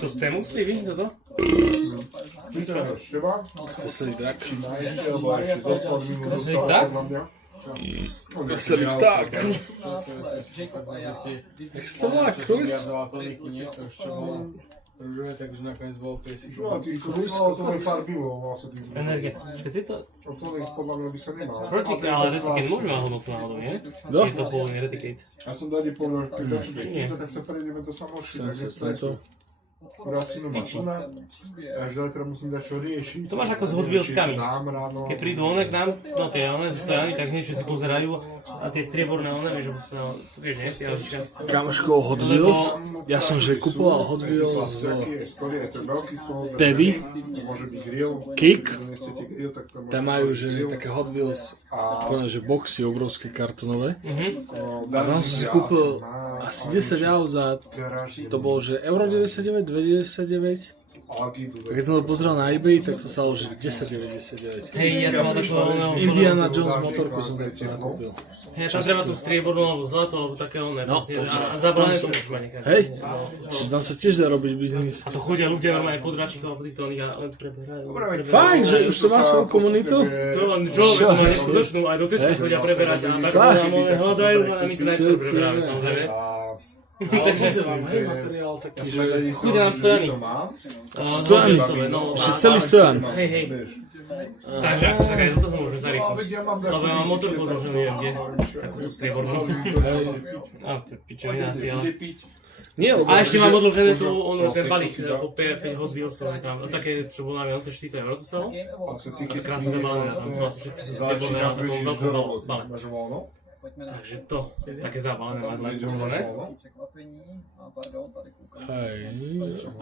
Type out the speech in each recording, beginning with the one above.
To ste museli, víš, toto? Veselý drak. Veselý vták? Veselý vták. Jak sa to volá, Krus? Rúžové, takže nakoniec bol piesť. To je farbivo vlastne. Energia. Čiže ty to... To podľa mňa by sa nemal. Ale Reticate môže mať hodnotu náhodou, nie? No. Je to povolený Reticate. Ja som dali povedal, keď dačo technička, tak sa prejdeme do samočky. Chcem to. Kuracinu má člna. Až zajtra musím dať čo riešiť. To máš ako s Hot Wheelskami. Dám ráno. Keď prídu one k nám, no tie one stojany, tak niečo si pozerajú a tie strieborné one, vieš, že sa, tu vieš, nie? Tie autíčka. Kamoško Hot Wheels. Ja som že kupoval Hot Wheels Teddy, Kick. Tam majú že také Hot Wheels, poviem, že boxy obrovské kartonové. A tam som si kúpil asi 10 aut za, to bolo že euro 99, 2,99. A keď som to pozrel na eBay, tak sa stalo, že 10,99. Hej, ja som mal takého... Indiana Jones motorku som tak nakúpil. Hej, tam treba tú striebornú alebo zlato, alebo také one. No, a zabalené to môžeš mať nechať. Hej, tam sa tiež dá robiť biznis. A to chodia ľudia normálne pod dráčikov a po týchto oných a len preberajú. Fajn, že už to má svoju komunitu? To len človek to má neskutočnú, aj do Tesla chodia preberať a tak nám one hľadajú a my to najskôr preberáme, samozrejme. Takže vám, hej, materiál taký, že... Chudia nám stojany. Stojany, že celý stojan. Hej, hej. Takže ak sa tak aj toto môžeme zarýchliť. Lebo ja mám motor podložený, neviem kde. Takúto striebornú. A to pičovina asi, ale... Nie, lebo... A ešte mám odložené tu, ten balík, po 5 Hot Wheels tam. Také, čo bolo na mňa 840 €, to stalo? A to krásne zabalené, tam sú asi všetky sú strieborné na takom veľkom bale. Takže to, také zabalené madle, uložené. Hej,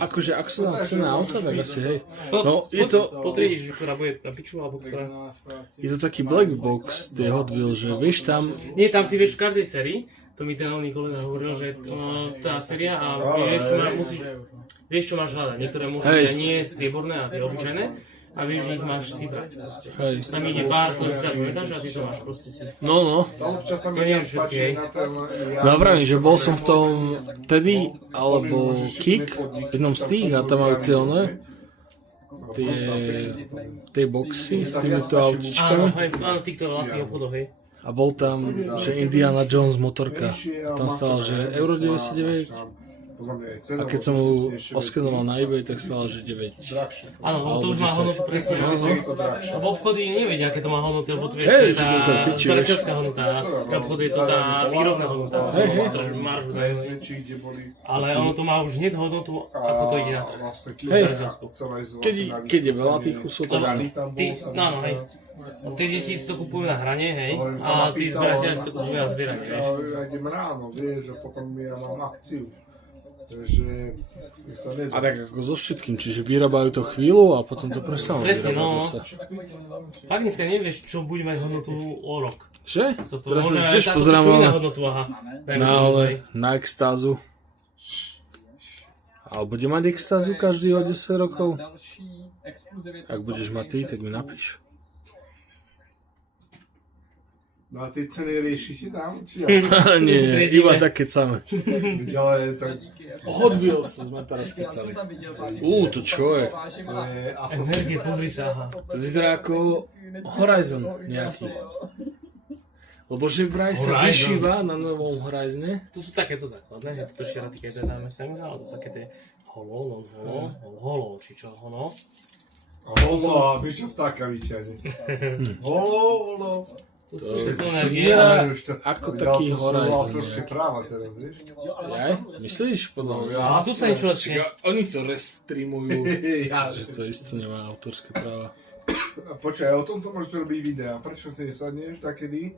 akože ak sú tam cené auta, tak asi hej. No, je to... Potriediš, ktorá bude na piču, alebo ktorá... Je to taký black box, tie Hot Wheels, že vieš tam... Nie, tam si vieš v každej sérii, to mi ten oný kolega hovoril, že tá séria a vieš čo máš hľadať. Niektoré môžu byť aj nie strieborné a tie obyčajné. A vieš, že ich máš si brať proste. Hej. Tam ide pár, ktorý sa vymetáš a ty to máš proste si. No. To nie je všetky, hej. No pravím, že bol som v tom Teddy alebo Kick, v jednom z tých a tam majú tie one, tie boxy s týmito autičkami. Áno, týchto vlastných obchodoch, hej. A bol tam, že Indiana Jones motorka. Tam stala, že euro 99. A keď som mu oskenoval na eBay, tak stala, že 9. Áno, to už má hodnotu presne. Lebo obchody nevedia, aké to má hodnotu, lebo to vieš, hej, to je tá zberateľská hodnota. Na obchode je to tá výrobná hodnota. Hej. Maržu dajú. Ale ono to má už hneď hodnotu, ako to ide na trh. Hej, keď je veľa tých kusov, tak áno. No, hej. Tí deti si to kupujú na hranie, hej, a tí zberateľi si to kupujú na zbieranie, vieš. Ja idem ráno, vieš, a potom ja mám akciu. Takže sa nedá. A tak ako so všetkým, čiže vyrábajú to chvíľu a potom to prestanú presne, vyrábať zase. Fakt dneska nevieš, čo bude mať hodnotu o rok. Že? Teraz sa Možno tiež táto pozerám hodnotu, aha. na extázu. Ale bude mať extázu každý o 10 rokov? Ak budeš mať ty, tak mi napíš. No a tie ceny riešite tam? Či Nie, iba tak kecame. Ale tak... Hot Wheels sme teraz kecali. To čo je? To je Energie, pozri sa, aha. To vyzerá ako Horizon nejaký. Lebo že vraj sa vyšíva na novom Horizone. To sú takéto základné, je to ešte Reticate dáme sem, ale to sú také tie holo, či čo, hono. Holo, vieš čo vtáka vyťaží. Holo. To sú všetko energie. Vyzerá ako taký Horizon. Autorské práva teraz, vieš? Jaj? Myslíš? Podľa mňa. A tu sa niečo lepšie. Oni to restreamujú, že to isto nemá autorské práva. Počkaj, o tomto môžete robiť videa. Prečo si nesadneš takedy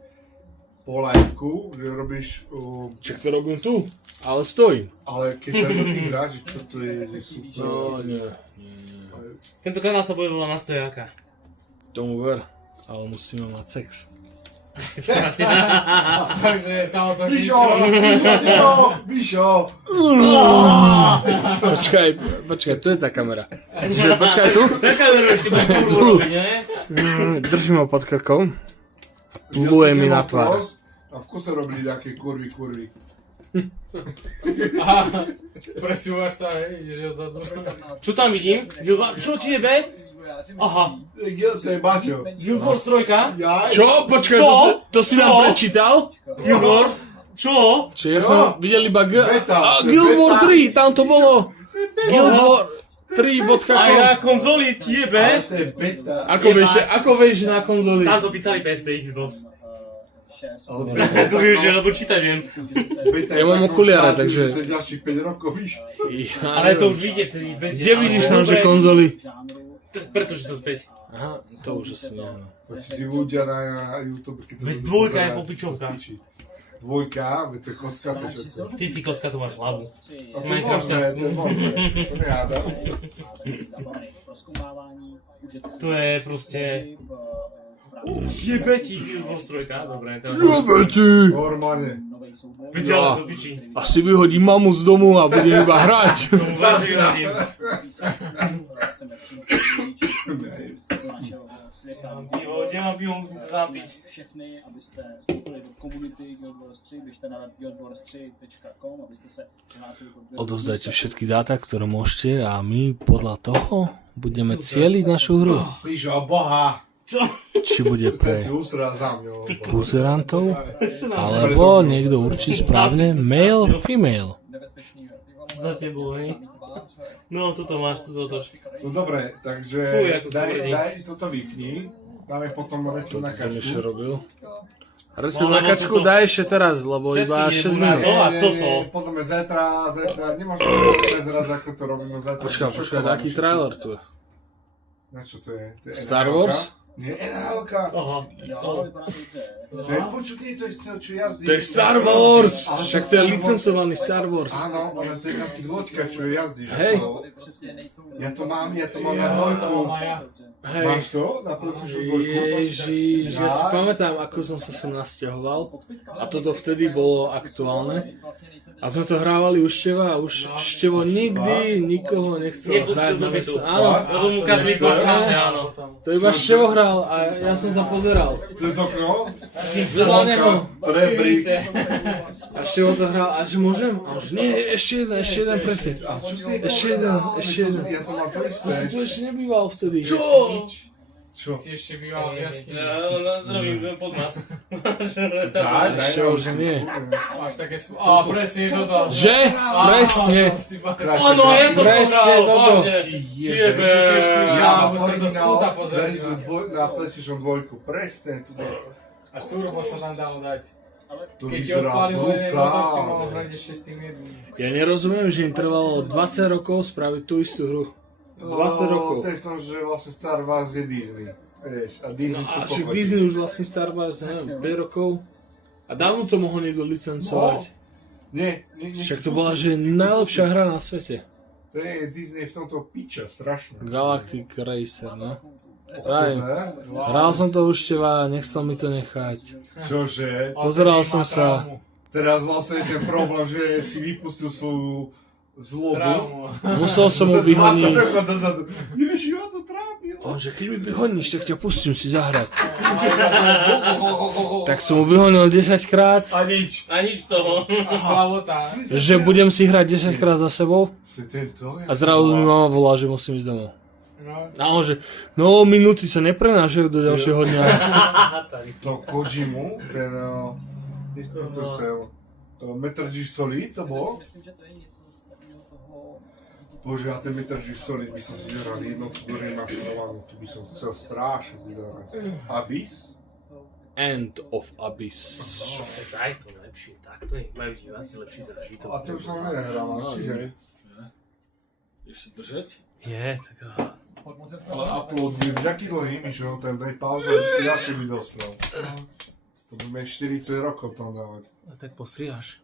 po liveku, že robíš... Čak to robím tu, ale stojím. Ale keď sa do tých hráš, čo to je, že super. No, nie. Tento kanál sa bude volať Na stojáka. Tomu ver, ale musíme mať sex. Takže sa o to Mišo! Počkaj, tu je tá kamera. Počkaj tu. Tá kameru ešte bude urobiť, ne? Držím ho pod krkom. Pluje mi na tvár. A v kuse robili také kurvy. Aha, presúvaš sa, hej, ideš odzadu. Čo tam vidím? Čo ti jebe? Aha. To je Baťo. Guild Wars 3. Čo? Počkaj, Čo? to si Čo? nám prečítal? Guild Wars? Čo? Čiže ja som videl iba Beta, to je Guild War beta. 3, tam to bolo. Guild War 3.com. A na konzoli ti Ale jebe? to je beta. Ako vieš na konzoli? Tam to písali PSP Xbox. Ale Ako využijem, lebo čítať viem. beta Ja je mám takom okuliare, štádiu, takže- že To je ďalších 5 rokov, víš. Ale to už vyjde vtedy. Kde vidíš tam, že konzoli? Pretože som späť. Aha, to už asi nie. Tí ľudia na YouTube, keď to Veď budú dvojka je pozerať, popičovka. piči. Dvojka, veď to je kockaté všetko. Ty si kocka, tu máš hlavu. A to je Minecraft možné, to je možné. To nehádam. To je proste... Jebe ti Guild Wars 3, dobre. teraz- Normálne. Piči, ale to piči. Asi vyhodím mamu z domu a budem iba hrať. Tomu vážne radím. Mám pivo, kde mám pivo, musím sa zapiť. Všechny, abyste vstoupili do komunity Guild Wars 3, běžte na guildwars3.com, abyste se přihlásili pod Guild Wars. Odovzdajte všetky dáta, ktoré môžete a my podľa toho budeme cieliť našu hru. Píš o Boha. Či bude Chce pre si usrať za mňou. buzerantov, alebo niekto určí správne male, female. Za tebou, hej. No, tuto máš, tu otoč. No dobre, takže Fuj, ako smrdí. daj toto vypni. Dáme potom reču na Čo ešte kačku. robil? Recept na kačku daj ešte teraz, lebo iba 6 minút. No a toto. Potom je zajtra, nemôžeme prezerať, ako to robíme zajtra. Počkaj, taký trailer tu je. Na čo to je? To je Star NHL-ka? Wars? Nie, NHL-ka. Aha, Jo, vypadá to dobře. To je, počuť, nie, to je to, čo jazdí. To je Star Wars! Ale Však to je licencovaný Star Wars. Áno, ale to je na tých loďkách, čo jazdíš. Hej. ako- Přesně nejsou... Ja to mám na dvojku. Hej. Máš to? Na PlayStation 2? Ježiš, ja si pamätám, ako som sa sem nasťahoval a toto vtedy bolo aktuálne. A sme to hrávali u Števa a už Števo nikdy nikoho nechcel Nepustil hrať do na bytu. miesto. Áno, Lebo mu kazli koša, že áno. to iba Števo hral a ja som sa pozeral. Cez okno? Vedľa neho. Rebrík. A Števo to hral a že môžem? A už nie, ešte jeden pretek. A čo si? Ešte jeden. Ja to mám to To isté. si tu ešte nebýval vtedy. Čo? Čo? Si ešte býval v jaskyni. Robím pod nás. Daj, Števo, že nie. Máš také... Á, presne toto. Že? Presne. Áno, ja som Presne to toto. hral, vážne. Jebe. Ja, lebo som to skúta pozerať. Verziu na PlayStation 2. Presne. A turbo sa tam dalo dať. To Keď ti vyzerá odpálilo jeden motor, si mohol brutálne. hrať ešte s tým jedným. Ja nerozumiem, že im trvalo 20 rokov spraviť tú istú hru. 20 rokov. To je v tom, že vlastne Star Wars je Disney. Vieš, a Disney No sú a však pochodí. Disney už vlastne Star Wars, neviem, 5 rokov. A dávno to mohol niekto licencovať. Nie. Však to bola, že najlepšia hra na svete. To je Disney v tomto piča, strašne. Galactic Racer, no. Prajem. Hral som to už teba, nechcel mi to nechať. Čože? Pozeral som sa. Teraz vlastne je ten problém, že si vypustil svoju zlobu. Traumu. Musel som mu vyhoniť. Ježiš, ma to trápilo. On že keď mi vyhoníš, tak ťa pustím si zahrať. Tak som mu vyhonil 10 krát, A nič. A nič z toho. A slavota. že budem si hrať 10 krát za sebou. To je tento, A zrazu mi mama volá, že musím ísť domov. No. A on že, no minúty sa neprenášajú do ďalšieho dňa. To Kojimu, ten... to sel. Metal Gear Solid to bolo? Myslím, že to je něco z takového toho... Bože, a ten Metal Gear Solid by som si zahral jednotku do remasterovanú, tu by som chcel strašne si zahrať. Abyss? End of Abyss. No, tak daj to lepšie, takto nech majú diváci lepší zážitok. A to už som nehral, či hej? Ideš si držať? Je, tak aha. Ale upload je vďaký dlhý, Mišo, ten daj pauze, ľahšie by dospel. To budeme 40 rokov tam dávať. A tak postriháš.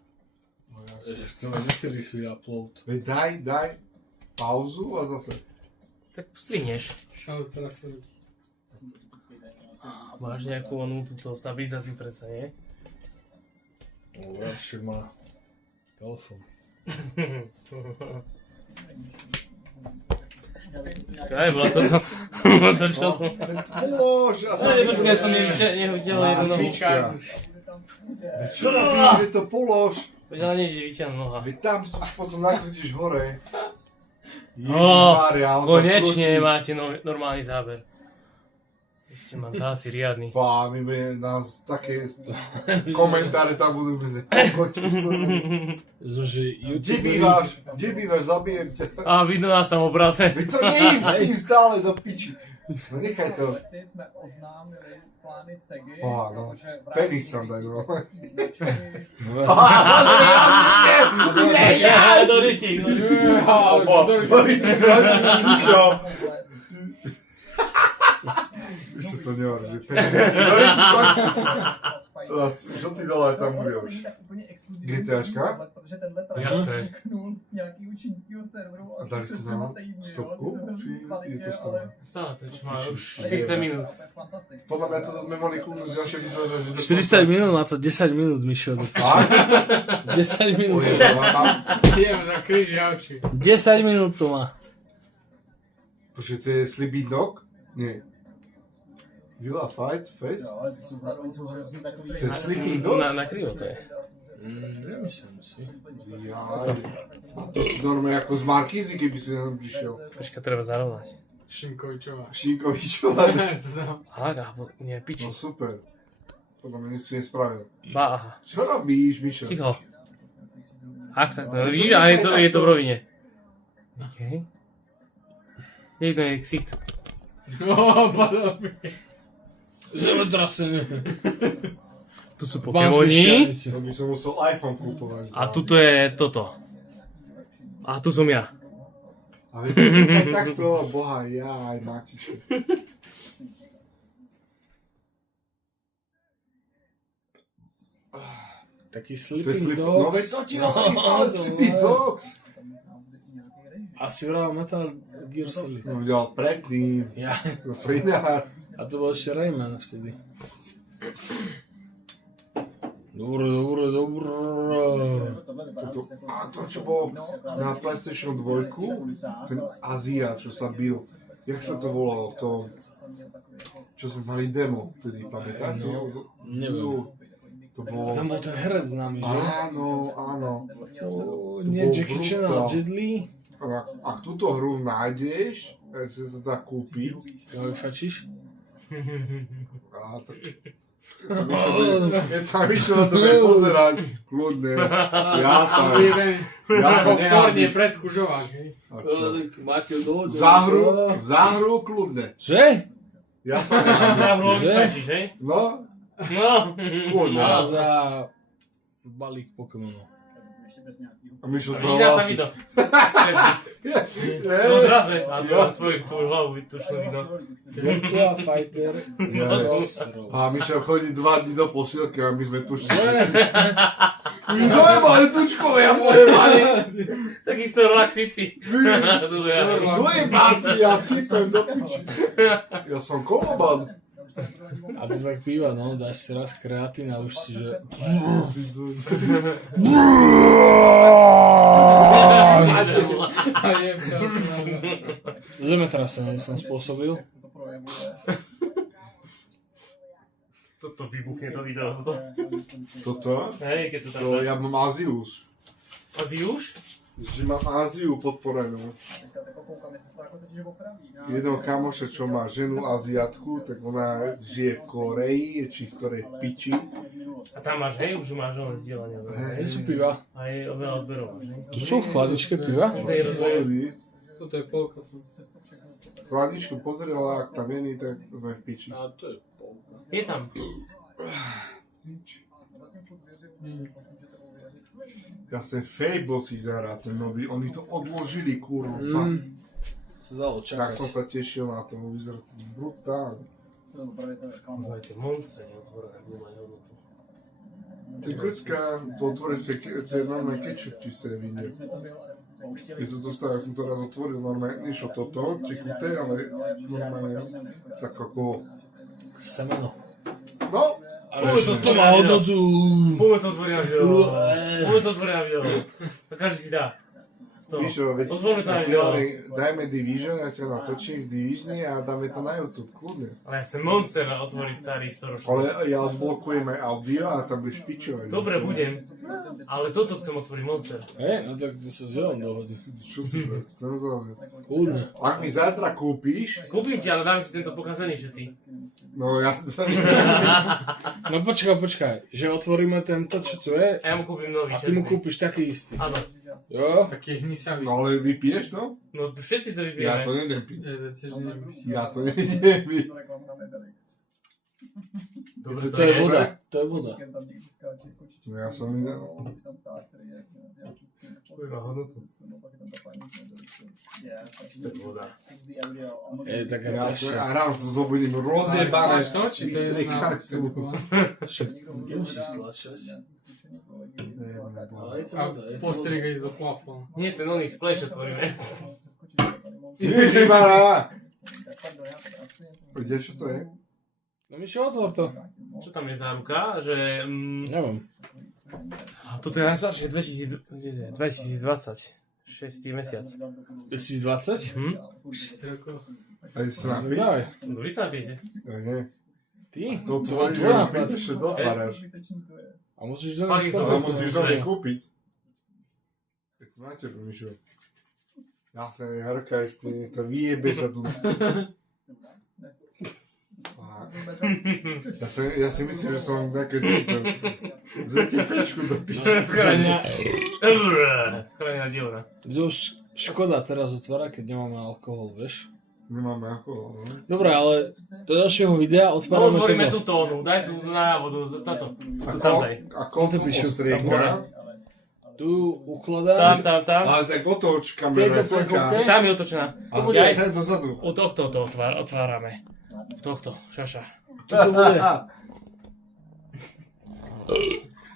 Chceme niekedy chvíľ upload. Veď daj pauzu a zase. Tak postrihneš. Sa teraz sú... Máš nejakú onú túto stabilizáciu predsa, nie? Ešte má telefón. Aj, bola to čo som... Polož! A tam Počkaj, som nevidel jednu nohu. Kvíčka. Veď čo, je to polož! Veď ale nejde vyťahnuť noha. Veď tam si potom nakrutíš hore. Ježišmária, on tam Konečne krúti. máte normálny záber. Ešte mandáci riadny. Pá, my bude nás také komentáre tam budú byť. Kde bývaš, zabijem ťa. A vidno nás tam obraze. Veď to nejím s tým stále do piči. No nechaj to. Ty jsme oznámili plány Segy, No. protože v Penis tam daj, no. Do ryti. Už sa to nehovorí, že penis. Teraz, čo ty dole tam budeš? GTAčka? Jasné. A dali ste tam stopku? Či je to stále? Stále to už má už 40 minút. Podľa mňa to sme mali kúpiť ďalšie video, že... 40 minút na to, 10 minút, Mišo. Tak? 10 minút. Idem za kríži a oči. 10 minút to má. Počkej, to je Sleepy Dog? Nie. Villa Fight Fest? To je Sleepy Dog? Na krivo to je. Nemyslím si. Jaj. A to si normálne ako z Markízy, keby si tam prišiel. Počka, treba zarovnať. Šinkovičová. Šinkovičová. To znam. Alebo nie, piči. No super. Podľa mňa nič si nespravil. Aha. Čo robíš, Mišo? Ticho. Ak tak to vidíš, ale je to v rovine. Okej. Niekto je ksicht. Podobne. Zemetrasenie. Tu sú Pokémoni. To by som musel iPhone kúpovať. A tuto je toto. A tu som ja. A veď nechaj takto, boha, jaj, matičko. Taký To je Sleeping Sleepy Dogs. No veď to ti hovorí stále Sleepy Dogs. Asi hral Metal Gear Solid. Som videl predtým. Ja. To svinár. A to bol ešte Rayman vtedy. Dobre. A to, čo bolo na PlayStation 2, ten Azia, čo sa bil. Jak sa to volalo? To, čo sme mali demo vtedy, pamätáš si? Neviem. To bolo... Tam bol ten herec známy, že? Áno. Nie, bol Jackie Chan a brutál. Jet Li. Ak túto hru nájdeš, si sa dá kúpiť. To vyfačíš? A to... Keď sa Mišo na to bude pozerať, kľudne. Ja sa Popcorn je nehambím. predkužovák, hej. A čo? Máte do... Za hru kľudne. Že? Ja sa nehambím. Zábro Že? vyfačíš, hej? No, No. kľudne. A za balík Pokémonov. A Mišo sa Vidíš, ja tam hlási. vidno. No odraze. A to tvoju hlavu vytučnú vidno. Virtua Fighter Crossroads. A Mišo chodí 2 dní do posilky a my sme tučili. No je mali tučkové, ja moje mali. Takisto relaxici. To je ja. To je báci, ja sypem do piči. Ja som koloban. A to tak býva, no, dáš si raz kreatín a už si, že... A je Zemetrasenie som spôsobil. Toto vybuchne to video. Toto? Hej, keď to tam... To ja mám Azius. A ty už? Že mám Áziu podporenú. Jedného kamoša, čo má ženu Aziatku, tak ona žije v Koreji, či v ktorej piči. A tam máš, hej, už máš len zdieľanie. Kde sú piva? A je oveľa odberov, hej. Tu sú v chladničke piva? Toto je polka. Chladničku pozrela, ak tam není, tak sme v piči. A to je polka. Je tam. Ja sem Fable si zahrá ten nový, oni to odložili, kurva. Sa dalo Tak som čakať. sa tešil na to, vyzerá to brutálne. Zajte monstre neotvorené, budú mať hodnotu. Ty klecka, to otvoríš, to je normálne ketchup ti sa vynie. Keď som to stál, ja som to raz otvoril, normálne, nešlo toto, tekuté, ale normálne tak ako... Semeno. No, Ale čo to má hodnotu? Poďme to otvoria video. Poďme to otvoria video. Každý si dá. Víšo, veď Otvorme to ja aj ti video. hovorím, dajme Division, ja ťa natočím v Divisione a dáme to na YouTube, kľudne. Ale ja chcem Monster otvoriť starý storočný. Ale ja odblokujem aj audio a tam budeš pičovať. Dobre, budem. Ale toto chcem otvoriť Monster. No tak to sa s Jom dohodí. Čo si zle? Kľudne. Ak mi zajtra kúpíš, Kúpim ti, ale dáme si tento pokazený všetci. no ja sa... No počkaj, že otvoríme tento, čo tu je, A ja mu kúpim nový. a ty mu čerstvý. kúpiš taký istý. Áno. Jo? Taký hnisavý. No ale vypiješ to? No všetci to Ja vypijeme. to nejdem piť. Ja to tiež neviem. Ja to nejdem piť. Dobre, To je voda, to je voda. No ja som nejdem. Kurva, hodnotu. To je voda. Je taká Ja ťažšia. a ráno sa zobudím rozjebané. Sláš to? Či to je na vecku? Však musíš slačať. Ale je to A voda, je to voda. postriegaj do plafónu. Nie, ten oný splash otvoríme. Ježibara! Kde čo to je? No Mišo, otvor to. Čo tam je záruka? Že... Neviem. Toto je najstaršie 2020. 6. mesiac. 2020? 6 rokov. Aj sa napí? Daj. No vy sa napijete. Ja nie. Ty? To tvoje, tvoja že práca. zbytočne dotváraš. A musíš do Fakt nás je to, A povedať. musíš to aj kúpiť. Tak to máte, Mišo. Ja sa nehrkaj, to vyjebe sa tu. Ja si myslím, že som nejaké zeti pečku do piče. Chránená dielna. To už škoda teraz otvára, keď nemáme alkohol, vieš? Nemáme alkohol, no? Dobre, ale do ďalšieho videa otvárame Otvoríme toto. tú tónu, daj tu na vodu, táto. A Tu tam daj. koľko píšu? ostrieka? Tu ukladám. Tam. Ale tak otoč kamera Tejto seka. plechovke? Tam je otočená. A Ja sa dozadu. u tohto to otvárame. Tohto, šaša. Toto bude.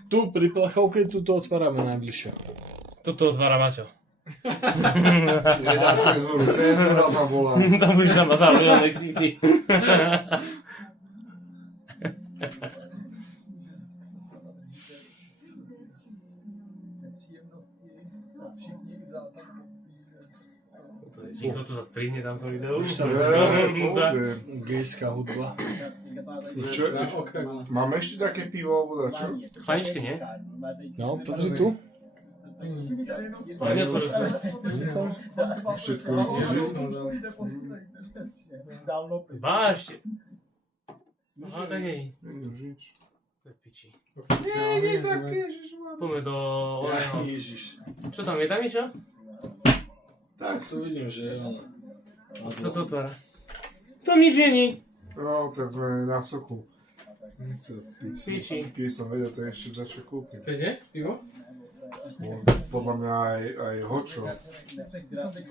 Tu pri plechovke, tu to otvárame najbližšie. Toto otvára Maťo. Nedá cenzúra tam bola. Tam budeš zamazávať na Mexíky. Ticho to zastrihne tamto video. Už sa gejská hudba. Čo? Máme ešte také pivo, alebo čo? Chladničke, nie? No, pozri tu. Ale neotvoril som. Všetko vypíš? Bá, ešte. Aha, tak nie. Nie, už nič. To je piči. Nie, tak ježišmar. Poďme do oného. Ježiš. Čo tam je? Tam niečo? Tak, Tu vidím, že je ono. A co to otvára? To nič není. no, tak sme na soku. Piči. Keď som vedel, to ešte za čo kúpiť. Chcete? Pivo? Podľa mňa aj hočo.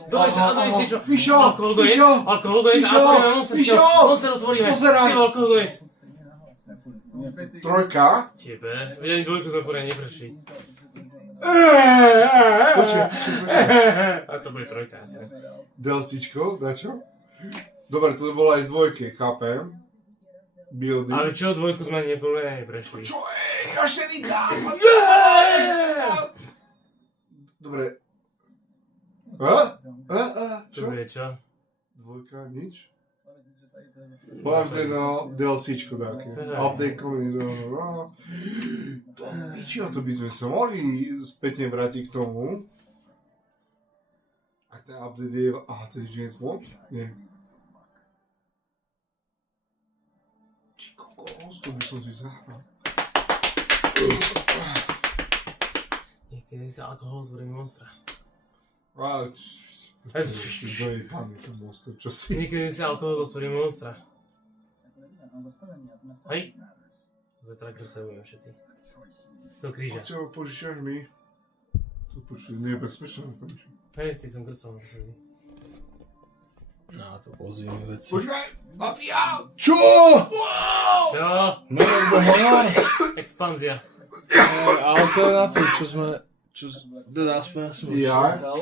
Dojdeš niečo. Mišo! Alkohol dojes. Mišo! Alkohol dojes. Mišo! A otvoríme Monster. Mišo! Monster otvoríme. Pozeraj! Čo alkohol dojes? Trojka? Tebe. Veď ani dvojku sme poriadne neprešli. Počkaj. A to bude trojka asi. DLCčko, dačo? Dobre, to bolo aj v dvojke, chápem. Building. Ale čo, dvojku sme ani neprešli. Čo je? Rašenica! Dobre. Čo Čo? bude čo? Dvojka, nič? Poviem to je na DLCčko také. Update community, no. To pičio, to by sme sa mohli spätne vrátiť k tomu. A ten update je... Aha, to je James Bond? Nie. Či kokos, to by som si zahral. Niekedy sa alkohol otvoríme Monstra. Ale... To je pán, ten monster, čo si... Niekedy sa alkohol otvoríme Monstra. Hej. Zatra krcevujeme všetci. Do kríža. Čo, požičiaš mi? To počuť, nie je bezpečné. Hej, ty som krcel naposledy. No, to pozrieme veci. Počkaj! Mafia! Čo? Čo? Man of the Honor? Expanzia. Ale to je na to, čo sme... Teda aspoň ja som Ja? čítal.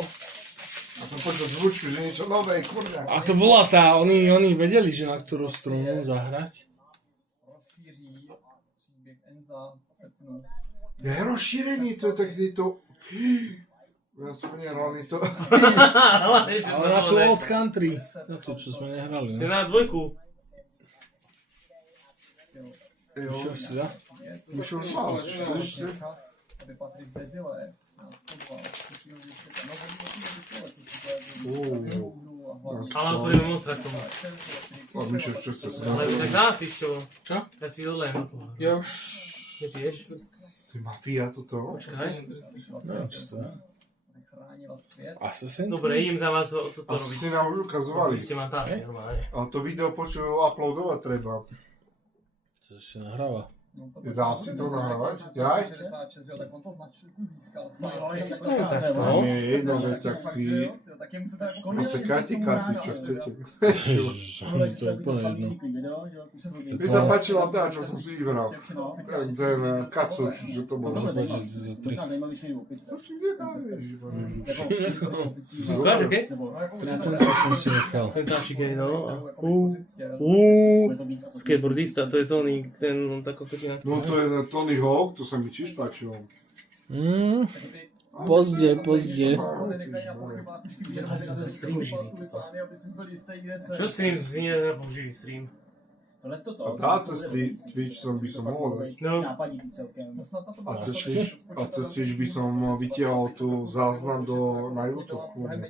A som počul zvučku, že niečo nové, kurňa. A to bola tá, oni vedeli, že na ktorú strunu zahrať. Je rozšírenie to, tak je to... Ja som nehrali to. Ale Ale na tú Old Country, na to, čo sme nehrali. To je No. na dvojku. Čo si dá? Už mal, čo ešte? aby Patrice Desile nás pozval. Ale to je moc tak tomu. A Mišo, čo ste sa... Ale tak nápíš čo? Čo? Ja si dolejem na to. Ja už... Nepiješ? To je mafia toto? Počkaj. Neviem, čo to je. Assassin? Dobre, idem za vás toto Asi robiť. si nám už ukazovali. Vy ste ma táci normálne. A to video počujú uploadovať treba. To ešte nahráva. Dá si to nahrávať? Jaj? 66, jo, tak on to značku získal. No. Nie, jedno vec, tak si posekáte karty, čo chcete. To je úplne jedno. Mne sa páčila tá, čo som si vybral. Ten kaco, že to bolo. Ukáž, okej? 30 som si nechal. Ten táčik je, no. Skateboardista, to je Tony, ten on tak kokotina. No to je Tony Hawk, to sa mi tiež páčilo. Pozde. Stream živý toto. Čo stream? Znie použili stream. A táto Twitch by som mohol dať. No. A cez Twitch by som vytiahol tu záznam na YouTube. My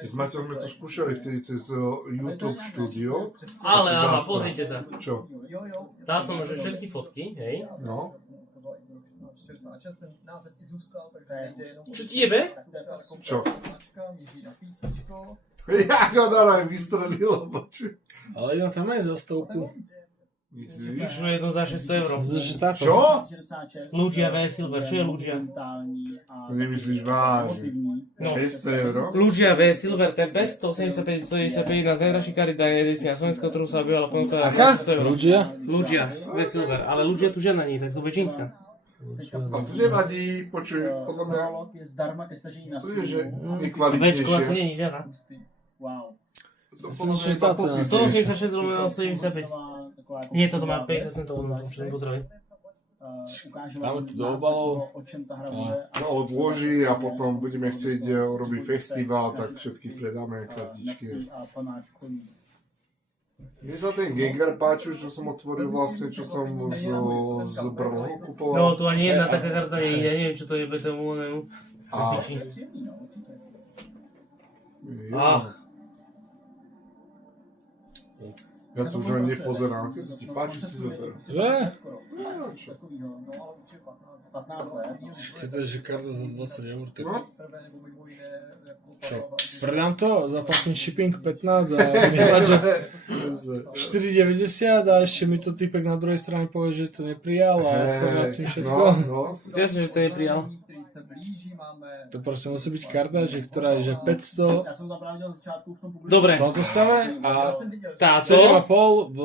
s Maťom sme to skúšali vtedy cez YouTube štúdio. Ale áno, pozrite sa. Čo? Dal som už všetky fotky, hej. No. Čo ti jebe? Čo? Jak ho daraj vystrelilo, počuj. Ale ja tam aj za stovku. Vyšlo jedno za 600 €. Že táto. Čo? Lugia V Silver, čo je Lugia? To nemyslíš vážne. 600 €? Lugia V Silver Tempest, 185 na najdražší karita edícia Slovenského trhu sa objavila ponuka Aká? 600 €. Lugia? Lugia V Silver, ale Lugia tu žiadna nie, tak to bude čínska. A to nevadí, počuj, podľa mňa, to je, že je Včko, to kvalitnejšie. nie je žiadna. To podľa mňa je tá 186 rovno 195. Nie, toto má 50 centov hodnotu, čo som pozreli. Dáme to do obalov. No odloží a potom budeme chcieť urobiť festival, tak všetky predáme kartičky. Mne sa ten Gengar páčil, čo som otvoril vlastne, čo som z Brno No, kupoval. tu ani jedna taká karta nie je, ja neviem, čo to je bez tomu onemu. Čo A- spíči. Ja. Ja tu už ani nepozerám, keď sa ti páči, si zober. Že? No, čo? Keď to je, že karta za 20 €, tak No, čo? Predám to, zaplatím shipping 15 a vyhľad, že 4,90 a ešte mi to typek na druhej strane povie, že to neprijal a ja sa vrátim všetko. No, Jasne, že to je prijal. To proste musí byť karta, že ktorá je že 500 Dobre, v tomto stave a táto. 7,5 v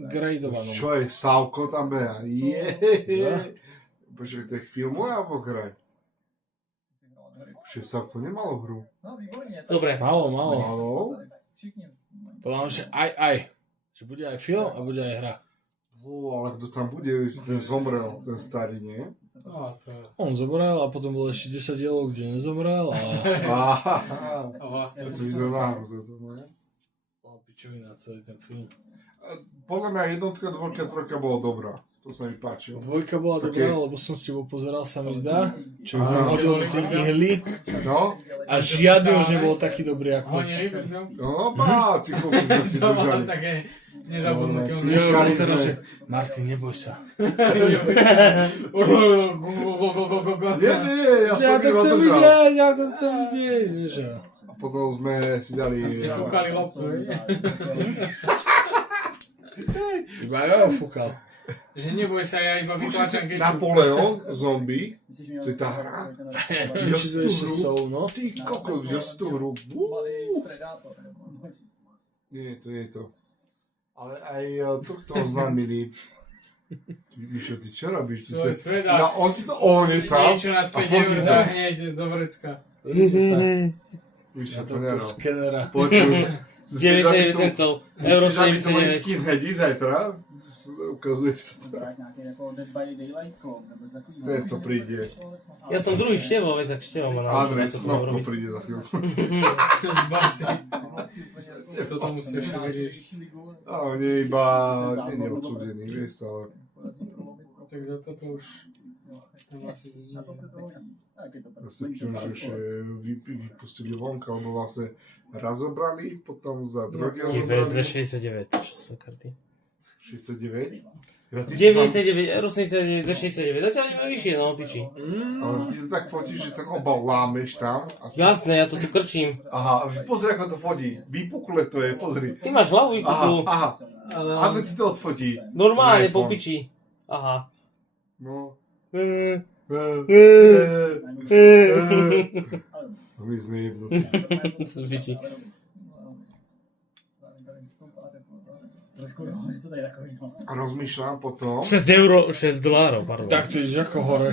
gradovanom. čo je, Savko tam beha? Je. Počkaj, to je filmuje alebo hraj? Že Savko nemalo hru. Dobre, Malo. Malo? Podľa mňa, že aj. Že bude aj film a bude aj hra. Ale kto tam bude, ten zomrel, ten starý, nie? No, to je... On zomrel a potom bolo ešte 10 dielov, kde nezomrel a... A vlastne... To vyzerá na hru, toto, nie? Pičovina celý ten film. Podľa mňa jednotka, dvojka, trojka bola dobrá. To sa mi páčilo. Dvojka bola Také- dobrá, lebo som s tebou pozeral, sa mi zdá. Čo Á. tam hodil tie ihly No? a žiadny už nebol taký dobrý ako... Honili, no? No, bá, cyklovky sme si To bolo držali. také nezabudnutelné. Ja hovorím teraz, že Martin, neboj sa. Nie, ja Ja som to iba chcem držal. vidieť, ja to chcem vidieť. Vieš, a- A potom sme si dali... Si fúkali loptu, vieš? Iba ja ho fúkal. Že neboj sa, ja iba vytlačam kečup. Napoleon, zombie, to je tá hra. Ja Či si to tú ešte hru, sú, no. ty kokos, ja si tú hru, nie, to je to. Ale aj tohto oznámili. Mišo, ty čo robíš? To je sveda. On je tam Niečo na a 5 fotí € to. dá hneď do vrecka. Mišo, Ja to to nerоб. skenera. Počuj. 99 centov, euro Chceš, aby to boli 79. skinheadi zajtra? Ukazuješ sa. To príde. Ja som druhý Števo, vec, ak Števo má na Andrej, to Snopko robiť. príde za chvíľu. Zbasi. Toto musí ešte vyriešiť. A on je iba, nie je odsúdený, vieš sa, ale Tak za toto už... Na to se to hodí. Tak je to tak. Zase čím, že ešte vypustili vonka, lebo vlastne raz zobrali, potom za druhý raz Tebe zobrali. 269, čo sú to karty? 69? Ja, ty 99, 89, 269, zatiaľ ideme vyššie, no piči. Ale ty sa tak fotíš, že ten obal lámeš tam. A Jasné, ja to tu krčím. aha, pozri ako to fotí. Vypukle to je, pozri. Ty máš hlavu vypuknú. Aha. Ako ti to odfotí? Normálne, iPhone. po piči. Aha. No. Ale My sme jebnú. Piči. trošku, no, je to tady takový, no. A rozmýšľam potom. 6 euro, 6 dolárov, pardon. Tak to ideš ako hore.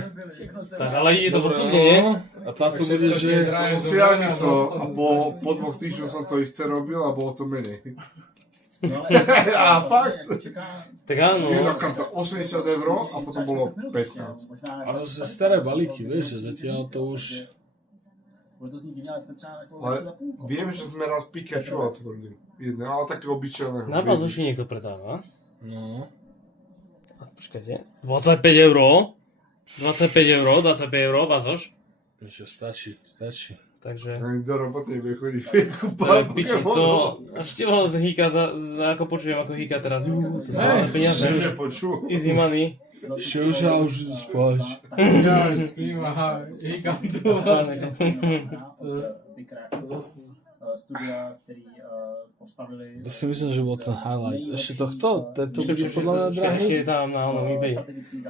Tak, ale ide to postupne, nie? A táto bude, že... To si ja myslel, a po 2 týždňoch som to isté robil a bolo to menej. No, A fakt? Tak áno. Jedna karta 80 € a potom bolo 15. A to sú staré balíky, vieš, že zatiaľ to už... Ale viem, že sme raz Pikachu otvorili. Jedné, ale také obyčajné. Na bazoši niekto predáva. No. A počkajte. 25 euro. 25 euro, 25 euro, bazoš. Niečo, stačí. Takže... Ani do roboty nebude chodiť. Ale piči, to... Až teba hýka ako počujem, ako hýka teraz. To sú ale peniaze. Že počul. Easy money. Šuša, už idú spať. Ja už spím, aha, hýkam tu vlastne. Studia, který postavili... To si myslím, že bol ten highlight. Ešte tohto? Tento bude podľa mňa drahý? Ešte tam na onom eBay.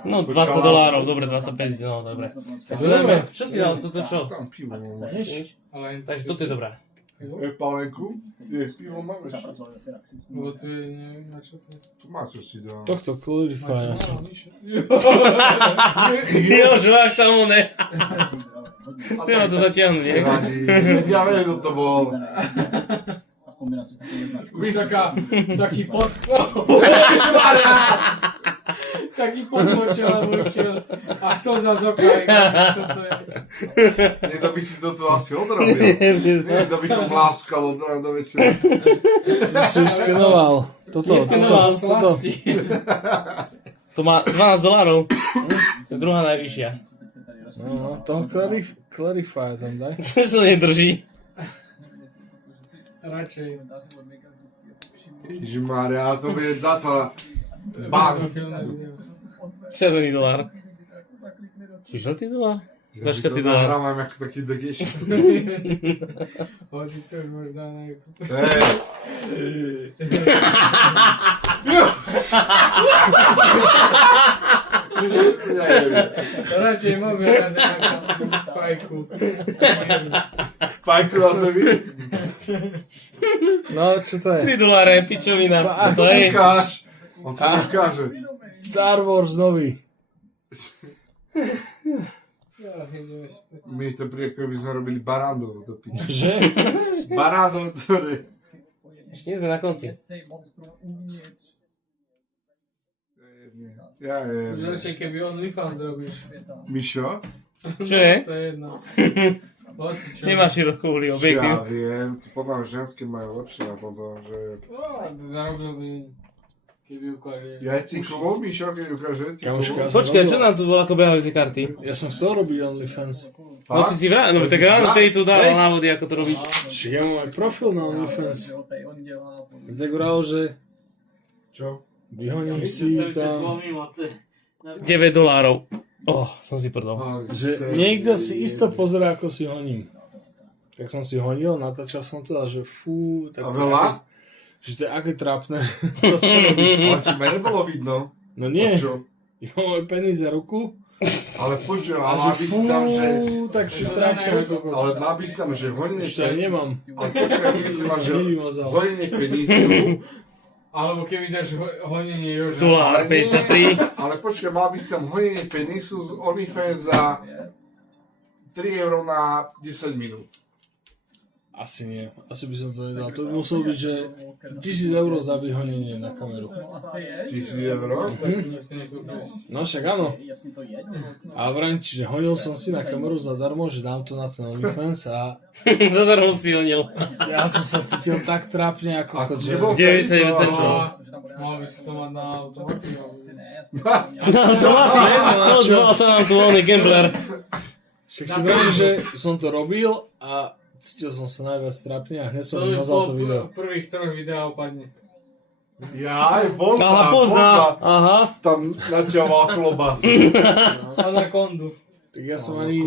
No 20 dolárov, dobre, 25, no dobre. Dobre, čo si dal, toto čo? Tam pivo máme. Nič. Ale Takže toto je dobré. Pálenku? Nie, pivo máme ešte. lebo tu je, neviem na čo to je. Tu má čo si dá. Tohto Clarify, ja som. Jo, žvák tam one. Treba to zatiahnuť, nie? Nevadí. Ja viem, kto to bol. A v kombinaci s takovým značkou. Už taký podchod. Taký podmočil a močil. A slza z oka, čo to je. Niekto by si to tu asi odrobil. Niekto by to mláskal od rána do večera. Ty si už skenoval. Toto. Slasti. To má 12 dolárov. To je druhá najvyššia. No, toho Clarify tam daj. Čo sa nedrží? Radšej. Ježimária, to bude dať bang. Červený dolár. Či žltý dolár? Za štvrtý dolár. Nahrávam ako taký degeš. Hoci to už možná nejako. Ja neviem. Radšej máme raz nejakú fajku. Fajku na zemi. No, čo to je? 3 doláre, pičovina. To je... Ukáž. On to ukáže. Star Wars nový. My to príde, ako by sme robili barándov. Že? Barándov, ktoré... Ešte nie sme na konci. Monstrum uvnitř Ja Už neviem. radšej, keby OnlyFans robíš. světa. Mišo? Čo je? To je jedno. Hoci čo. Nemá širokouhlý Ja objektív. viem. Podľa mňa ženské majú lepšie na tomto, že... Zarobil by, keby ukáže. Ja je cyklovou, Mišo, keď ukáže Kamoška. cyklovou. Počkaj, čo nám tu bola ako behajú tie karty? Ja som chcel robiť OnlyFans. No ty si vrát, no tak ráno si tu dával návody, ako to robiť. Čiže ja mám aj profil na OnlyFans. Jo, tady on dělá. Zdek vral, že Čo? vyhoním si tam... 9 dolárov. Som si prdol. Že niekto si isto pozerá, ako si honím. Tak som si honil, natáčal som to a že fú... Tak A to je veľa? aké- Že to je aké trápne. To čo robí? Ale tebe nebolo vidno. No nie, Čo? ja mám aj peníz za ruku Ale počuj, a ale má že byť fú, tam, že... tak si trápne. Ale má byť tam, že honenie... Ešte aj nemám. Ale počuj, ja myslím, že Nevymazal. honenie penízu... Alebo keby dáš honenie Joža. Dolár 53. Ale počkaj, mal by si tam honenie penisu z OnlyFans za 3 € na 10 minút. Asi nie, asi by som to nedal. To by muselo byť, že 1000 eur za vyhonenie na kameru. No asi je. 1000 eur? No však áno. A vrajím ti, že honil som si na kameru zadarmo, že dám to na ten OnlyFans a Zadarmo si honil. ja som sa cítil tak trápne, ako že... 99 centov. Mal by si to mať na automate. No, zval sa nám tu oný gambler. Však si vrajím, že som to robil a cítil som sa najviac trápne a hneď som vymazal to video. Prvých 3 videách opadne. Jaj, Aha, pozná. Aha. Tam naťahoval klobasu. A na kondu. Tak ja som ani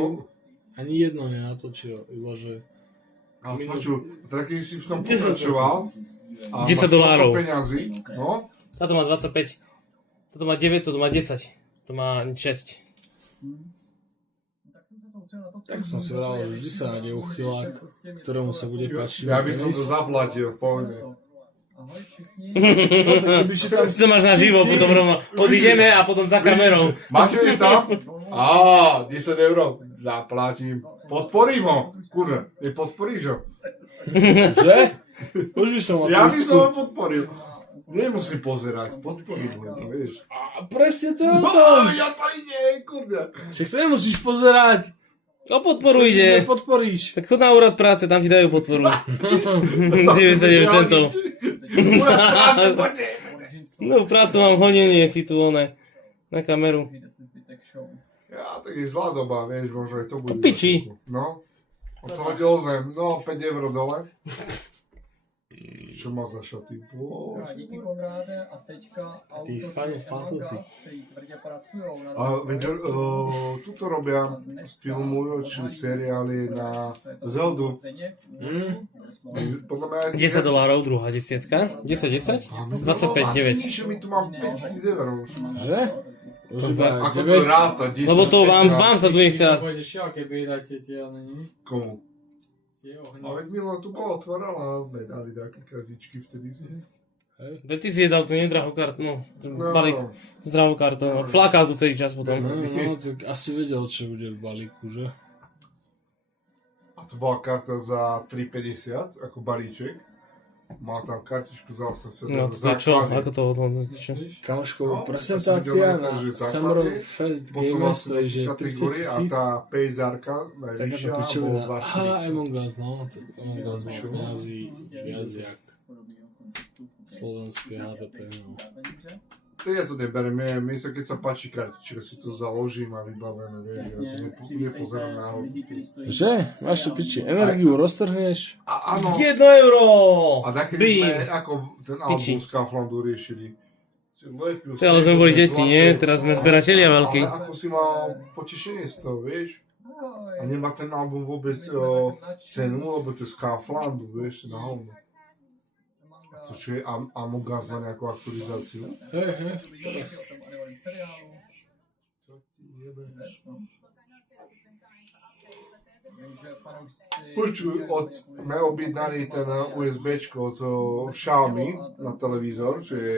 jedno nenatočil, iba že... A počuj, tak keď si v tom pokračoval a $10. máš toľko peňazí, no? Táto má 25. Toto má 9, toto má 10. To má 6. Tak som si vral, že vždy sa nájde uchylák, ktorému sa bude páčiť. Ja by som to zaplatil, v pohode. Ahoj všichni. No tak keby si tam... Ty to máš na živo, potom rovno odídeme a potom za kamerou. Máte mi tam? Á, 10 eur. Zaplatím. Podporím ho. Kurva, nepodporíš ho? Že? Už by som Ja by som ho podporil. Nemusím pozerať, podporím ho, vieš. A presne to je o No, tom. ja to ide, kurva. Však to nemusíš pozerať. No podporujte. Podporíš. Tak chod na úrad práce, tam ti dajú podporu. 99 centov. No prácu mám honenie si tu one. Na kameru. Ja, tak je zlá doba, vieš, možno aj to bude. Piči. No, on to hodil zem, no, 5 eur dole. Čo má za šaty? Díky Konráde a teďka Taký autoři fajn fantasy. který tvrdě pracujou na A veď, tuto robia, filmujú, či seriály na Zeldu. Podľa mňa... $10, druhá desiatka. 10, 10? 25, 9. Že my tu mám 5000 eur už. Že? Už iba Ako to 9. ráta, 10, Lebo to vám sa tu Sa nechce. pôjde šiaké dáte tie, ale nie? Komu? Tie A ohne. veď Milo tu bola otvorala, sme dali také kartičky vtedy. Veď ty si jedal tú nedrahú kartu, no, balík zdravú kartu, no, plakal tu celý čas potom. No, tak asi vedel, čo bude v balíku, že? A to bola karta za 3,50 ako balíček. Mal tam kartičku za 80 No, eur. to je čo? Ako to? Čo? Kamoško, No, prezentácia ja som videl, na že Summer základy, Fest Potom Games, mal to je, že kategórie a 30 000. tá pejzárka Takáto najvyššia bolo pičovina. 2 Aha, Among Us, no. Tak Among Us má Čo? peniazy viac jak slovenské HDP, no. To ja to neberiem, mne sa keď sa páči kartička, si to založím a vybavené, vieš, ja to nepozerám na hodky. Že? Máš to piči. Energiu roztrhneš. A áno, 1 euro! a taký Bim. sme, ako ten Piči. album z Kauflandu riešili. To ale sme boli deti, nie? Teraz sme zberatelia veľkí. Ale ako si mal potešenie z toho, vieš? A nemá ten album vôbec cenu, lebo to je z Kauflandu, vieš, na hovno. A to čo je, Among Us má nejakú aktualizáciu? Hej. Počuj, sme objednali ten USBčko od Xiaomi na televízor, čo je,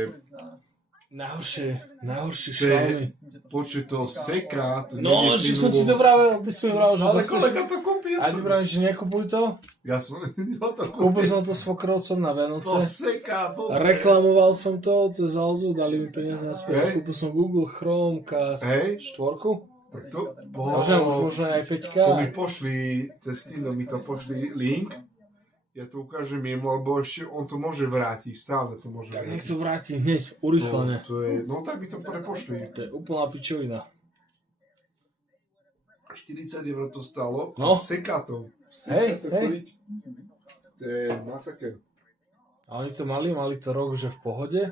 Najhoršie čo je, Xiaomi. počuj, to seká. To No, nejde či som ti plynulo. to vravel, ty si mi vravel, že Ale to chceš. kolega to kúpil. A ti vravel, že nekupuj to. Ja som to Kúpil kúpil. som to svokrovcom na To Vianoce. seká, Reklamoval som to cez Alzu, dali mi peniaze naspäť. Hej. Kúpil som Google Chromecast Hej. 4. Tak to, Možno aj 5. to mi pošli, cez Tino mi to pošli link. Ja to ukážem jemu, lebo ešte on to môže vrátiť, stále to môže Tak nech vrátiť. to vráti hneď, urýchlené. To je, no tak mi to prepošli. To je úplná pičovina. 40 eur to stalo No. a seká to. Hej, to hej. kuriť. To je masaker. A oni to mali to rok, že v pohode.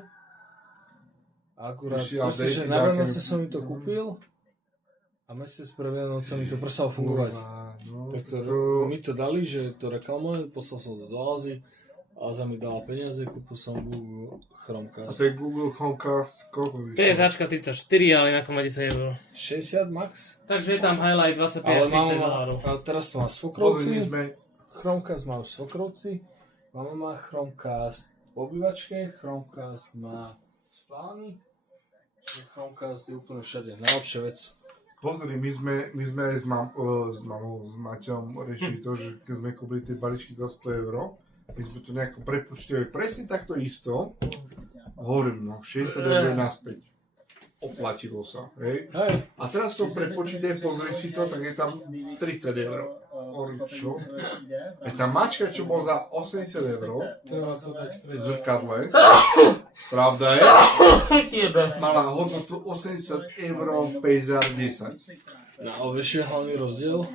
A akurát, Prišiel proste, že update, na nejaké- Vianoce som im to kúpil. A mesiac pred Vianoce mi to prestalo fungovať. No, Tak to, to, mi to dali, že to reklamujem, poslal som to do Alzy. Alza mi dala peniaze, kúpil som Google a Chromecast. to je Google Chromecast, koľko vyšlo? PSAčka 34, ale inak to má 10 eur. 60 max? Takže je tam highlight 25 Ale až 30 mama, dolárov. a teraz to má Pozri, my svokrovci. sme, Chromecast majú svokrovci. Mama má Chromecast v obývačke, Chromecast má v spálni. Čiže Chromecast je úplne všade, najlepšia vec. Pozri, my sme aj s mamou, s Maťom riešili to, že keď sme kúpili tie balíčky za 100 €, my sme to nejako prepočítali presne takto isto. Hovorím, no, 60 € naspäť. Oplatilo sa, hej? A teraz to prepočítaj, pozri si to, tak je tam 30 €. Hovorím, čo? A tá mačka, čo bol za 80 €, Treba to dať v preč. zrkadle, pravda je, mala hodnotu 80 € 50 10. No ale vieš, je hlavný rozdiel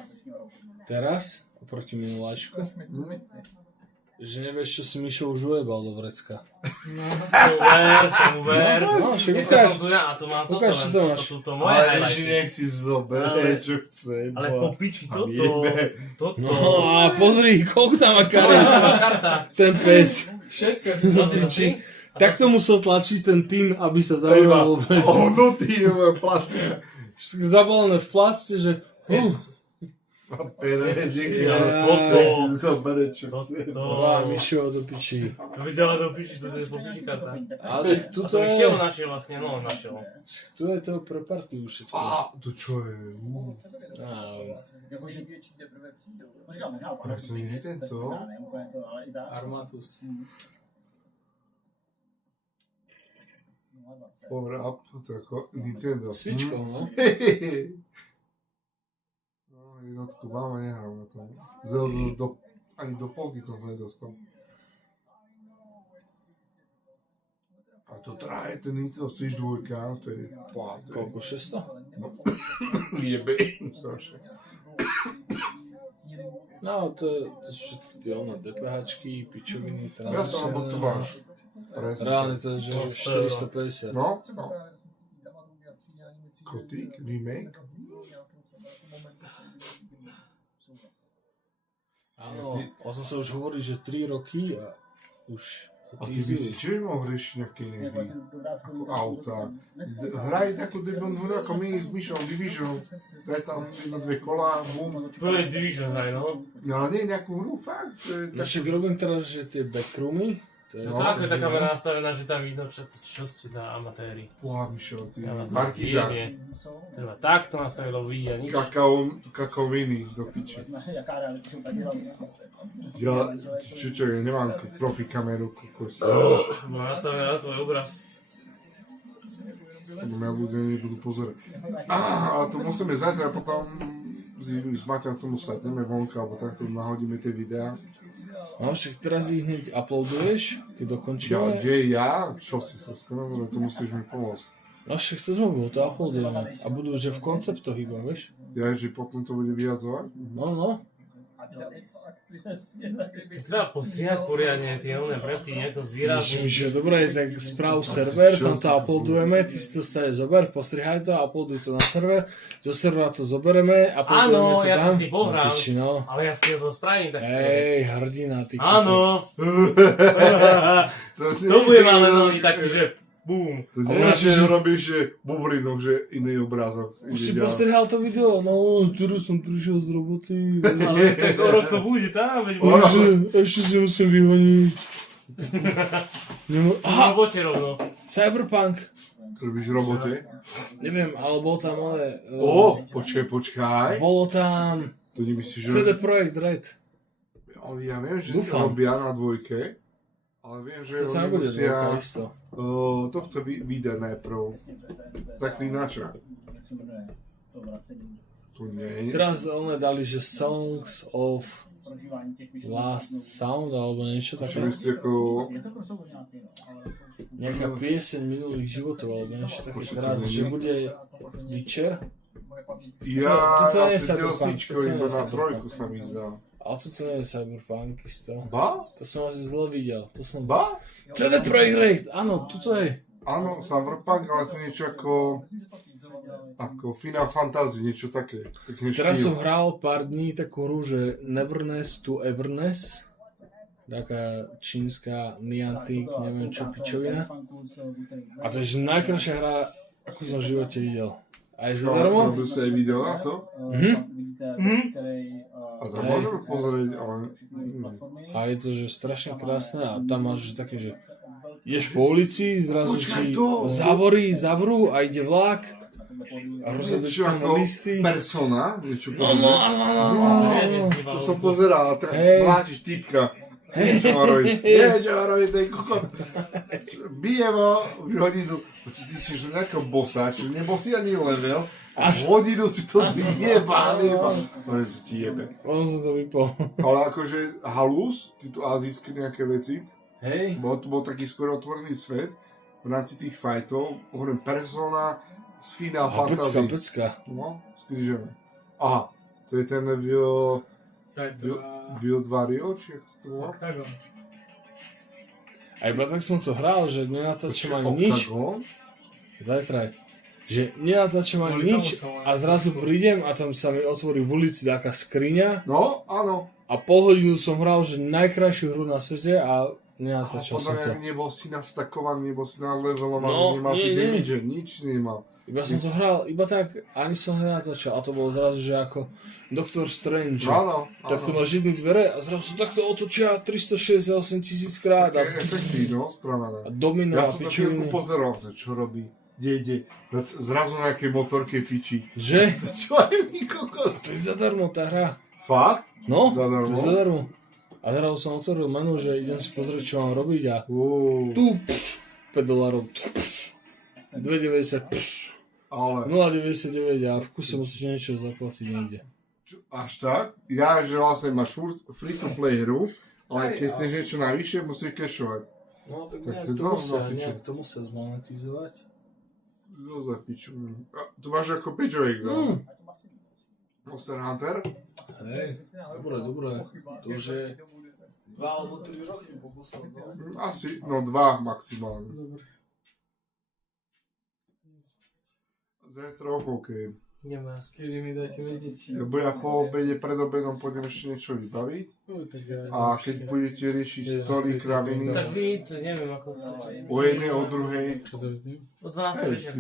teraz oproti minuláčku, že nevieš, čo si Mišo už ujebal do vrecka. Uber. No, však Dneska ukáž. som tu ja a to mám toto, Ukáž, čo to máš. toto moje Ale highlighty. ešte nech si zoberie, čo chce. Ale po piči A toto. jebe. Toto. No a pozri, koľko tam má kariet, Karta. ten pes. Všetko si No, to či, tak to musel tlačiť ten tým, aby sa zaujímal vôbec. Ohnutý plací. Zabalené v plaste, že... A pere, nech si Toto. zoberie, čo chce. Á, Mišo, do piči. To videla do piči, to je po piči karta. Ale však A tuto to je... ešte ho našiel vlastne, no našiel. Tu je to pre partiu všetko. Á, to čo je? Á, Jakože větší teprve přijdou. Proč to nie je tento? Armatus. Power up, to ako Nintendo. Svičkou, no. No, jednotku mám a nehrám na tom. Zelda ani do polky som sa nedostal. A to drahé, ten Nintendo Switch 2, to je... Koľko, 600? Jebe, strašne. No, to sú všetky tie ono DPHčky, pičoviny, Ja som, lebo tu máš. Reálne to je, že 450. No, no. Kotík, remake. Áno, o tom sa už hovorí, že 3 roky a už A ty by si tiež mohol riešiť nejaké iné hry, ako auta. Hraj takú debilnú hru ako my s Myšom Division. Daj tam 1-2 kola, bum. To je Division hraj, no. No ale nie nejakú hru, fakt. No však robím teraz, že tie backroomy, to je... No to ako je tá kamera nastavená, že tam vidno, čo ste za amatéri. Poha, Myšo, ty Ja vás Markiza. jebie. Treba takto nastaviť, lebo vidia nič. Kakaoviny do piči. Ja, čo, ja nemám profi kameru, kokos. No nastavená na tvoj obraz. Mňa ľudia nebudú pozerať. Ale to musíme zajtra potom s Maťom k tomu sadneme vonka, alebo takto nahodíme tie videá. No však teraz ich hneď uploaduješ, keď dokončíme. Ja? Čo si sa skonal, to musíš mi pomôcť. No však cez mobil to uploadujeme. A budú, že v konceptoch iba, vieš? Ja, že potom to bude vyjadzovať? No. Treba postriať poriadne tie oné prepty nejako zvýrazniť. Že dobre, tak správ server, tam to uploadujeme, ty si to stále zober, postrihaj to, uploaduj to na server, zo servera to zobereme, uploadujeme Áno, to ja tam. som s tým pohral. No, piči, no. Ale ja si to spravím tak. Ej, hrdina, ty Áno. To bude ale veľmi taký, že bum. To nie je, že robíš, že bublinov, že iný obrázok. Už si postrihal to video? No, teraz som prišiel z roboty. Ale tak o rok to bude tam, veď Ešte si musím vyhoniť. v robote rovno. Cyberpunk. Robíš v robote? Neviem, ale bol tam ale... Počkaj. Bolo tam To nemyslíš, že... CD Projekt Red. Ja viem, že Dúfam. robia na dvojke, ale viem, že To sa oni nebude musia dvojka isto. tohto vyjde najprv. Zaklínača. To nie je. Teraz one dali, že Songs of Last Sound, alebo niečo Čo také. myslíš ako... Nejaká pieseň minulých životov, alebo niečo také. Teraz, že bude Witcher. Toto nie je to Cyberpunk, DLCčko toto nie iba je na Cyberpunk. trojku sa mi zdá. Ale toto nie je Cyberpunk isto. Ba? To som asi zle videl. To som... Ba? CD Projekt Red, áno, toto je. Áno, Cyberpunk, ale to je niečo ako Final Fantasy, niečo také. Teraz som hral pár dní takú hru, že Neverness to Everness. Taká čínska Niantic, neviem čo, pičovina. A to je že najkrajšia hra, ako som v živote videl. Aj zadarmo? Robil si aj video na to? A to môžeme pozrieť, ale... A je to, že strašne krásne a tam máš že také, že ideš po ulici, zrazu Počkaj ti to! zavrú a ide vlak A rozhoduješ Niečo tam ako listy. Persona, niečo No, To som pozeral, a Hej. vláčiš typka. Niečo má robiť, ten kokot. Bije ho v hodinu. Ty si že nejakého bossa, čiže nebol si ani level. A v hodinu si to vyjebal. No, že ti jebe. On som to vypol. Ale akože halus, títo azijské nejaké veci, Hej. bol taký skoro otvorený svet v rámci tých fightov. Hovorím, Persona z Final A Fantasy. pecka. No, skrižeme. Aha, to je ten Co je to? Wild Wario, či ako sa to volá? Octagon. A iba tak som to hral, že nenatáčam ani nič. Octagon? Zajtraj. Že nenatáčam ani Kvôli tomu nič som len- a zrazu prídem a tam sa mi otvorí v ulici taká skriňa No, áno. a pol hodinu som hral, že najkrajšiu hru na svete a A nenatáčal som to. podľa mňa nebol si nastakovaný, nebol si nalevelovaný, No, nemal nie, si nie. damage, nič si nemal. Iba som to hral, iba tak, ani som nenatáčal a to bolo zrazu, že ako Doctor Strange. Áno, Tak to áno. máš jedny dvere a zrazu takto otočia 368 000 krát a, Také efekty, no, a spravené. domino Ja a som to chvíľku pičoviny. pozeral, že čo robí, kde ide, zrazu na nejakej motorke fičí. Že? Čo je mi kokos? To je zadarmo tá hra. Fakt? No, Zadarmo? to je zadarmo. A teraz som otvoril menu, že idem si pozrieť, čo mám robiť a tu $5, 2,90, Ale 0,99 a v kuse musíš niečo zaplatiť niekde. až tak? Ja, že vlastne máš free to play hru, ale keď chceš niečo navyše, musíš cashovať. No tak Tak nejak to to, dosť musia, zapiču. nejak to musia zmonetizovať. No za piču. A tu máš ako pičovek za. Monster Hunter? Hej, dobre. To už je 2 alebo 3 roky po poslednom. Asi, no 2 maximálne. Zajtra o hokej. Nemá. Kedy mi dáte vedieť? Lebo ja po obede, pred obedom pôjdem ešte niečo vybaviť. Tak ja A keď budete riešiť story kraviny Tak vy, to neviem ako chcete. o jednej, o druhej, O 12 hej, večer.